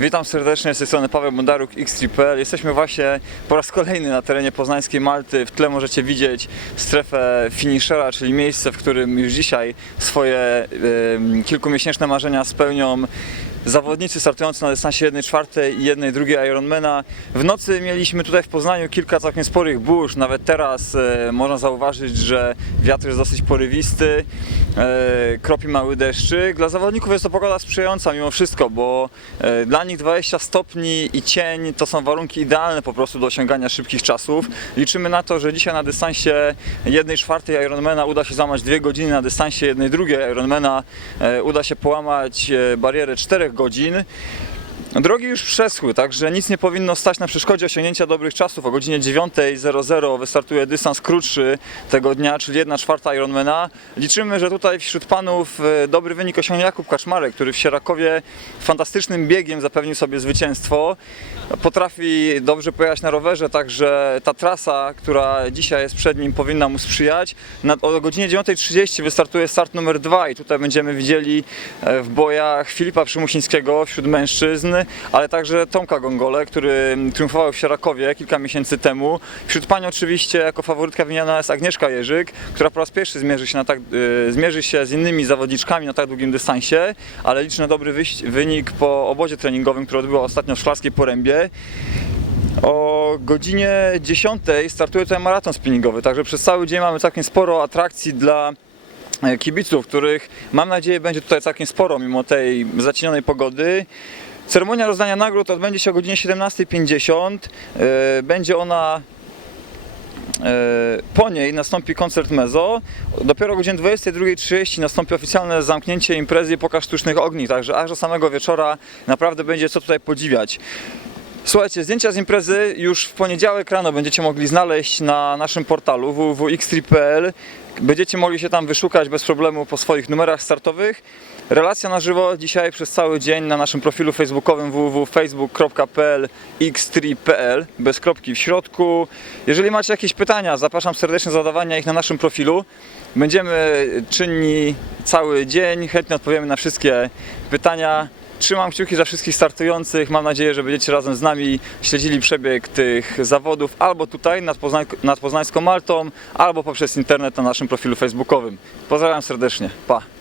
Witam serdecznie z tej strony Paweł Bondaruk, X3PL. Jesteśmy właśnie po raz kolejny na terenie poznańskiej Malty. W tle możecie widzieć strefę finishera, czyli miejsce, w którym już dzisiaj swoje em, kilkumiesięczne marzenia spełnią zawodnicy startujący na dystansie 1.4 i 1.2 Ironmana. W nocy mieliśmy tutaj w Poznaniu kilka całkiem sporych burz. Nawet teraz e, można zauważyć, że wiatr jest dosyć porywisty, e, kropi mały deszczyk. Dla zawodników jest to pogoda sprzyjająca mimo wszystko, bo e, dla nich 20 stopni i cień to są warunki idealne po prostu do osiągania szybkich czasów. Liczymy na to, że dzisiaj na dystansie 1.4 Ironmana uda się złamać 2 godziny, na dystansie 1.2 Ironmana e, uda się połamać e, barierę 4 godzin. Drogi już przeschły, także nic nie powinno stać na przeszkodzie osiągnięcia dobrych czasów. O godzinie 9.00 wystartuje dystans krótszy tego dnia, czyli 1 czwarta Ironmana. Liczymy, że tutaj wśród panów e, dobry wynik osiągnie Jakub Kaczmarek, który w Sierakowie fantastycznym biegiem zapewnił sobie zwycięstwo. Potrafi dobrze pojechać na rowerze, także ta trasa, która dzisiaj jest przed nim, powinna mu sprzyjać. O godzinie 9.30 wystartuje start numer 2 i tutaj będziemy widzieli e, w bojach Filipa Przymusińskiego wśród mężczyzn, ale także Tomka Gongole, który triumfował w Sierakowie kilka miesięcy temu. Wśród pań oczywiście jako faworytka wymieniana jest Agnieszka Jerzyk, która po raz pierwszy zmierzy się, na tak, e, zmierzy się z innymi zawodniczkami na tak długim dystansie, ale liczy na dobry wynik po obozie treningowym, który odbyła ostatnio w Szklarskiej Porębie. O godzinie 10 startuje tutaj maraton spinningowy, także przez cały dzień mamy całkiem sporo atrakcji dla e, kibiców, których mam nadzieję będzie tutaj całkiem sporo mimo tej zacienionej pogody. Ceremonia rozdania nagród odbędzie się o godzinie 17.50. E, Będzie ona E, Po niej nastąpi koncert Mezo. Dopiero o godzinie 22.30 nastąpi oficjalne zamknięcie imprezy i pokaz sztucznych ogni, także aż do samego wieczora naprawdę będzie co tutaj podziwiać. Słuchajcie, zdjęcia z imprezy już w poniedziałek rano będziecie mogli znaleźć na naszym portalu www.x3.pl. Będziecie mogli się tam wyszukać bez problemu po swoich numerach startowych. Relacja na żywo dzisiaj przez cały dzień na naszym profilu facebookowym www.facebook.pl x3.pl bez kropki w środku. Jeżeli macie jakieś pytania, zapraszam serdecznie do zadawania ich na naszym profilu. Będziemy czynni cały dzień, chętnie odpowiemy na wszystkie pytania. Trzymam kciuki za wszystkich startujących. Mam nadzieję, że będziecie razem z nami śledzili przebieg tych zawodów albo tutaj nad, Poznań, nad Poznańską Maltą, albo poprzez internet na naszym profilu facebookowym. Pozdrawiam serdecznie. Pa!